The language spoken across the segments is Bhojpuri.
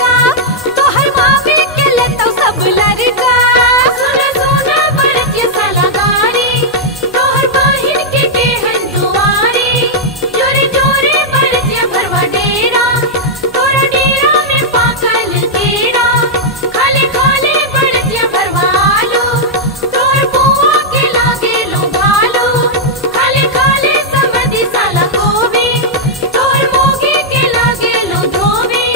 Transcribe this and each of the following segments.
का तोहर मामी के ले तो सब लड़का सुना सुना बड़के साला गाड़ी तोहर बाहिन के केहन दुआरी जोरे जोरे बड़के भरवा डेरा तोरा डेरा में पाकल केरा खाले खाले बड़के भरवा आलू तोर बुआ के लागे लो भालू खाले खाले समधी साला गोभी तोर मोगी के लागे लो धोबी।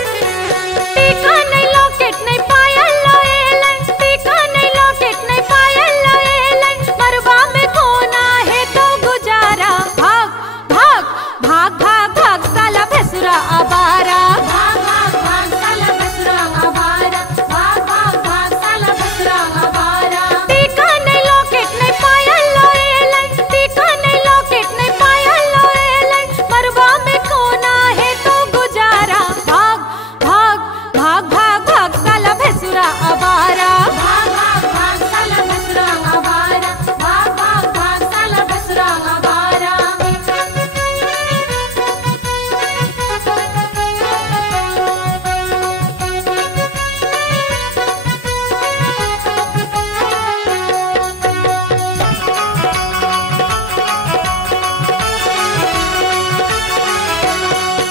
टीका नहीं लॉकेट नहीं पायल लोएलन टीका नहीं लॉकेट नहीं पायल लोएलन मरवा में कोना है तो गुजारा भाग भाग भाग भाग भाग साला भैंसुरा आवारा भाग भाग भाग साला भैंसुरा आवारा भाग भाग भाग साला भैंसुरा आवारा। टीका नहीं लॉकेट नहीं पायल लोएलन टीका नहीं लॉकेट नहीं पायल लोएलन मरवा में कोना है तो गुजारा भाग भाग भाग भाग भाग साला भैंसुरा आवारा भाग भाग भाग साला भैंसुरा आवारा भाग भाग भाग साला भैंसुरा आवारा।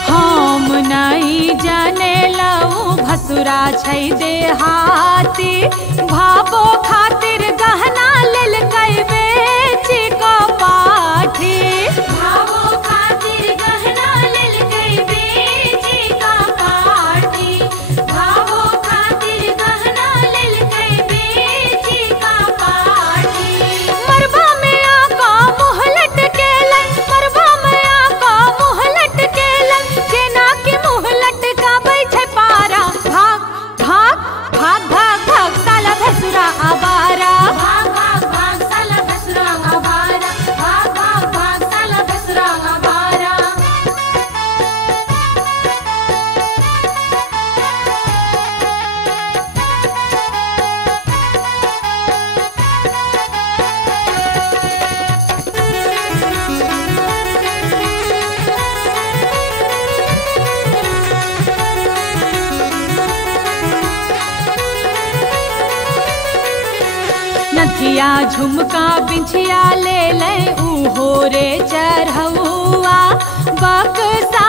हम नहीं जाने लऊ भसुरा छै देहाती भाबो खातिर गहना लेल कई बेची को पाठी भाबो खातिर गहना लेल कई बेची का पाठी भाबो खातिर गहना लेल कई बेची का पाठी। मरबा में आका मुँह लटकेलन मरबा में आका मुँह लटकेलन जेना के मुँह लटकाबै छै पारा भाग भाग भाग भाग भाग साला भैंसुरा आवारा भाग भाग भाग साला भैंसुरा आवारा भाग भाग भाग साला भैंसुरा आवारा। नथिया झुमका बिछिया ले ले उहो रे चढ़ौआ बक्सा